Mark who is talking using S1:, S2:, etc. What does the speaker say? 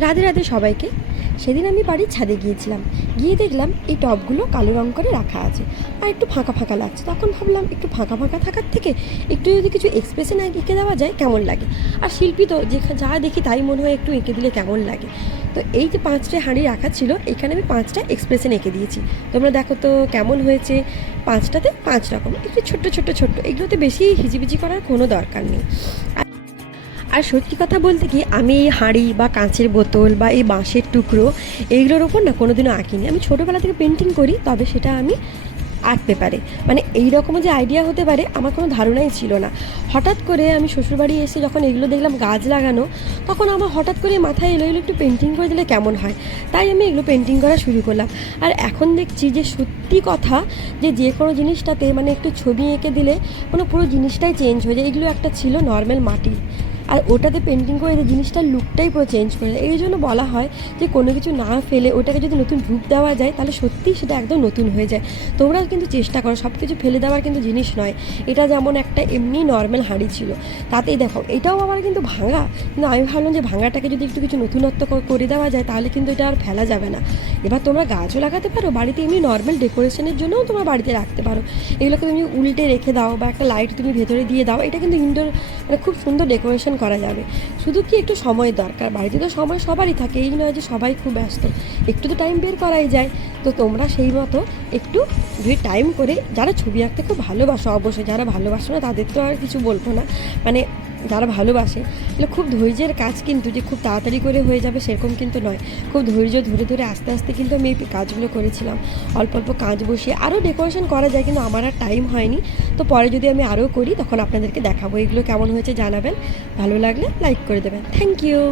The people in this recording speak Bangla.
S1: রাধে রাধে সবাইকে। সেদিন আমি বাড়ির ছাদে গিয়েছিলাম। গিয়ে দেখলাম এই টবগুলো কালো রং করে রাখা আছে। আর একটু ফাঁকা ফাঁকা লাগছে। তখন ভাবলাম একটু ফাঁকা ফাঁকা থাকার থেকে একটু যদি কিছু এক্সপ্রেশন এঁকে দেওয়া যায় কেমন লাগে? আর শিল্পী তো যেখা যা দেখি তাই মনে হয় একটু এঁকে দিলে কেমন লাগে? তো এই যে পাঁচটা হাঁড়ি রাখা ছিল, এখানে আমি পাঁচটা এক্সপ্রেশন এঁকে দিয়েছি। তোমরা দেখো তো কেমন হয়েছে। পাঁচটাতে পাঁচ রকম। একটু ছোট্ট ছোট্ট ছোট্ট। এগুলোতে বেশি হিজিবিজি করার কোনো দরকার নেই। আর সত্যি কথা বলতে কি, আমি এই হাঁড়ি বা কাঁচের বোতল বা এই বাঁশের টুকরো এইগুলোর ওপর না কোনোদিনও আঁকিনি। আমি ছোটোবেলা থেকে পেন্টিং করি, তবে সেটা আমি আর্ট পেপারে মানে এই রকম যে আইডিয়া হতে পারে, আমার কোনো ধারণাই ছিল না। হঠাৎ করে আমি শ্বশুরবাড়ি এসে যখন এগুলো দেখলাম গাছ লাগানো, তখন আমার হঠাৎ করে মাথায় এলো এলো একটু পেন্টিং করে দিলে কেমন হয়? তাই আমি এগুলো পেন্টিং করা শুরু করলাম। আর এখন দেখছি যে সত্যি কথা, যে যে কোনো জিনিসটাতে মানে একটু ছবি এঁকে দিলে মানে পুরো জিনিসটাই চেঞ্জ হয়ে যায়। এগুলো একটা ছিল নর্মাল মাটি আর ওটাতে পেন্টিং করে যে জিনিসটার লুকটাই পুরো চেঞ্জ করে দেয়। এই জন্য বলা হয় যে কোনো কিছু না ফেলে ওটাকে যদি নতুন রূপ দেওয়া যায়, তাহলে সত্যিই সেটা একদম নতুন হয়ে যায়। তোমরাও কিন্তু চেষ্টা করো সব কিছু ফেলে দেওয়ার কিন্তু জিনিস নয়। এটা যেমন একটা এমনি নর্মাল হাঁড়ি ছিল, তাতেই দেখো, এটাও আবার কিন্তু ভাঙা। কিন্তু আমি ভাবলাম যে ভাঙাটাকে যদি একটু কিছু নতুনত্ব করে দেওয়া যায়, তাহলে কিন্তু এটা আর ফেলা যাবে না। এবার তোমরা গাছও লাগাতে পারো, বাড়িতে এমনি নর্মাল ডেকোরেশনের জন্যও তোমরা বাড়িতে রাখতে পারো। এগুলোকে তুমি উল্টে রেখে দাও বা একটা লাইট তুমি ভেতরে দিয়ে দাও, এটা কিন্তু ইনডোর মানে খুব সুন্দর ডেকোরেশন করা যাবে। শুধু কি একটু সময় দরকার? বাড়িতে তো সময় সবারই থাকে, এই নয় যে সবাই খুব ব্যস্ত। একটু তো টাইম বের করাই যায়। তো তোমরা সেই মতো একটু যদি টাইম করে, যারা ছবি আঁকতে খুব ভালোবাসো অবশ্যই, যারা ভালোবাসো না তাদের তো আর কিছু বলব না। মানে যারা ভালোবাসে এগুলো খুব ধৈর্যের কাজ কিন্তু যে খুব তাড়াতাড়ি করে হয়ে যাবে সেরকম কিন্তু নয়। খুব ধৈর্য ধরে ধরে আস্তে আস্তে কিন্তু আমি এই কাজগুলো করেছিলাম। অল্প অল্প কাজ বসিয়ে আরও ডেকোরেশন করা যায় কিন্তু আমার আর টাইম হয়নি। তো পরে যদি আমি আরও করি, তখন আপনাদেরকে দেখাবো। এগুলো কেমন হয়েছে জানাবেন। ভালো লাগলে লাইক করে দেবেন। Thank you.